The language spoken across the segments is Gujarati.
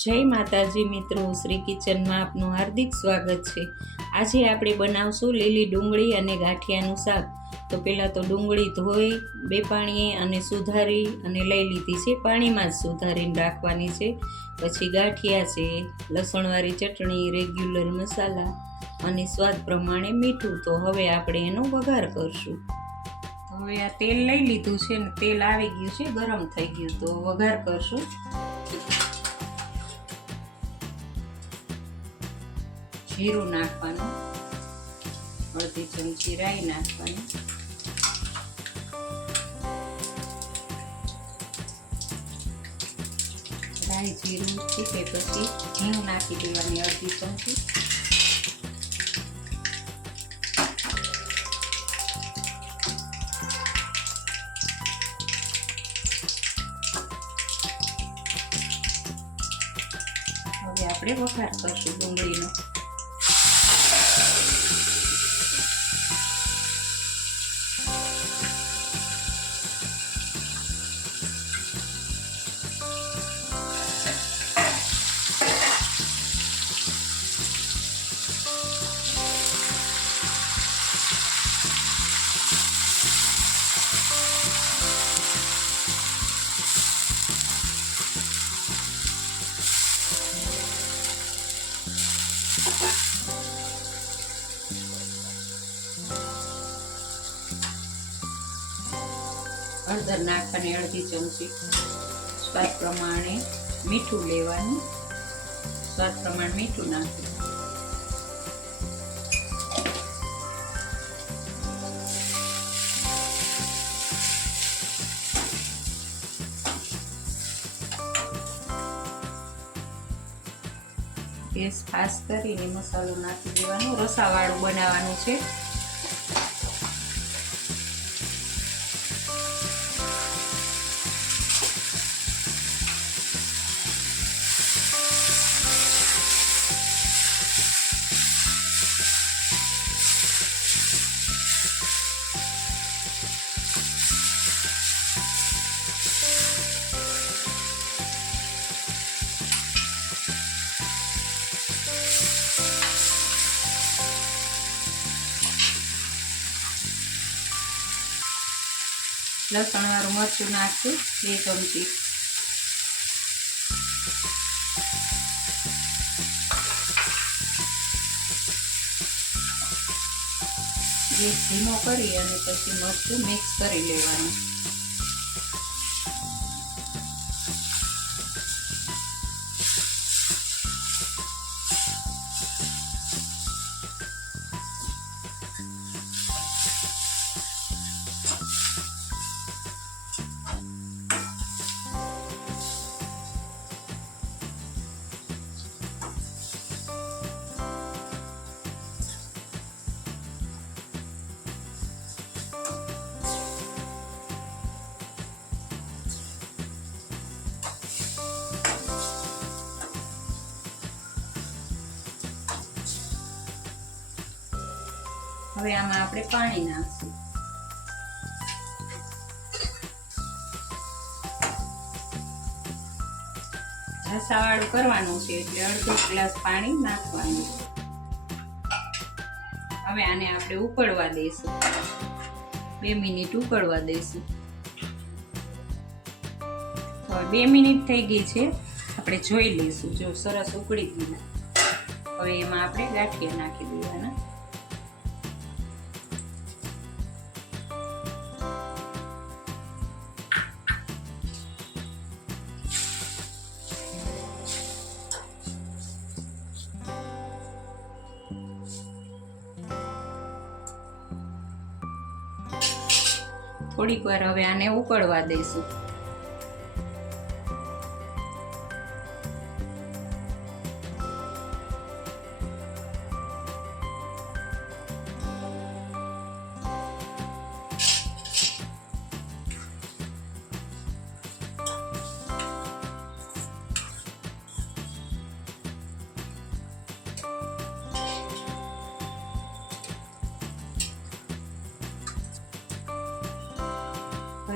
જય માતાજી મિત્રો, શ્રી કિચનમાં આપનું હાર્દિક સ્વાગત છે। આજે આપણે બનાવશું લીલી ડુંગળી અને ગાંઠિયાનું શાક। તો પહેલાં તો ડુંગળી ધોઈ બે પાણીએ અને સુધારી અને લઈ લીધી છે, પાણીમાં જ સુધારીને રાખવાની છે। પછી ગાંઠિયા છે, લસણવાળી ચટણી, રેગ્યુલર મસાલા અને સ્વાદ પ્રમાણે મીઠું। તો હવે આપણે એનો વઘાર કરશું। હવે આ તેલ લઈ લીધું છે ને તેલ આવી ગયું છે, ગરમ થઈ ગયું, તો વઘાર કરશું। જીરું નાખવાનું, અડધી ચમચી રાઈ નાખવાની, રાઈ જીરું ચીપે પછી હિંગ નાખી દેવાની અડધી ચમચી, હવે આપણે વઘાર કરશું ડુંગળીનો। હળદર નાખવાની અડધી ચમચી, સ્વાદ પ્રમાણે મીઠું લેવાનું, સ્વાદ પ્રમાણે મીઠું નાખવું, ગેસ ફાસ્ટ કરીને મસાલો નાખી દેવાનો, રસાવાળું બનાવવાનું છે। લસણવાળું મરચું નાખશું 2 ચમચી, ગેસ ધીમો કરી અને પછી મરચું મિક્સ કરી લેવાનું। હવે આમાં આપણે પાણી નાખશું, રસાવાળું કરવાનું છે એટલે અડધો ગ્લાસ પાણી નાખવાનું। હવે આને આપણે ઉકળવા દઈશું, 2 મિનિટ ઉકળવા દઈશું। હવે 2 મિનિટ થઈ ગઈ છે, આપણે જોઈ લઈશું। જો સરસ ઉકળી ગયું, હવે એમાં આપણે ગાંઠિયા નાખી દેવાના। થોડીક વાર હવે આને ઉકળવા દઈશું।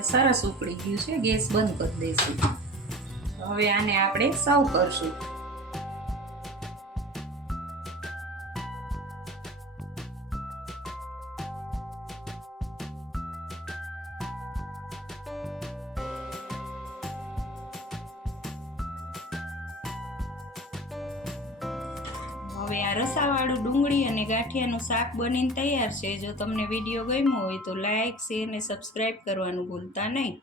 સરસ ઉકળી ગયું છે, ગેસ બંધ કરી દઈશું। હવે આને આપણે સર્વ કરશું. હવે આ રસાવાળું ડુંગળી અને ગાંઠિયાનું શાક બનીને તૈયાર છે. જો તમને વિડીયો ગમ્યો હોય તો લાઈક, શેર અને સબસ્ક્રાઈબ કરવાનું ભૂલતા નહીં.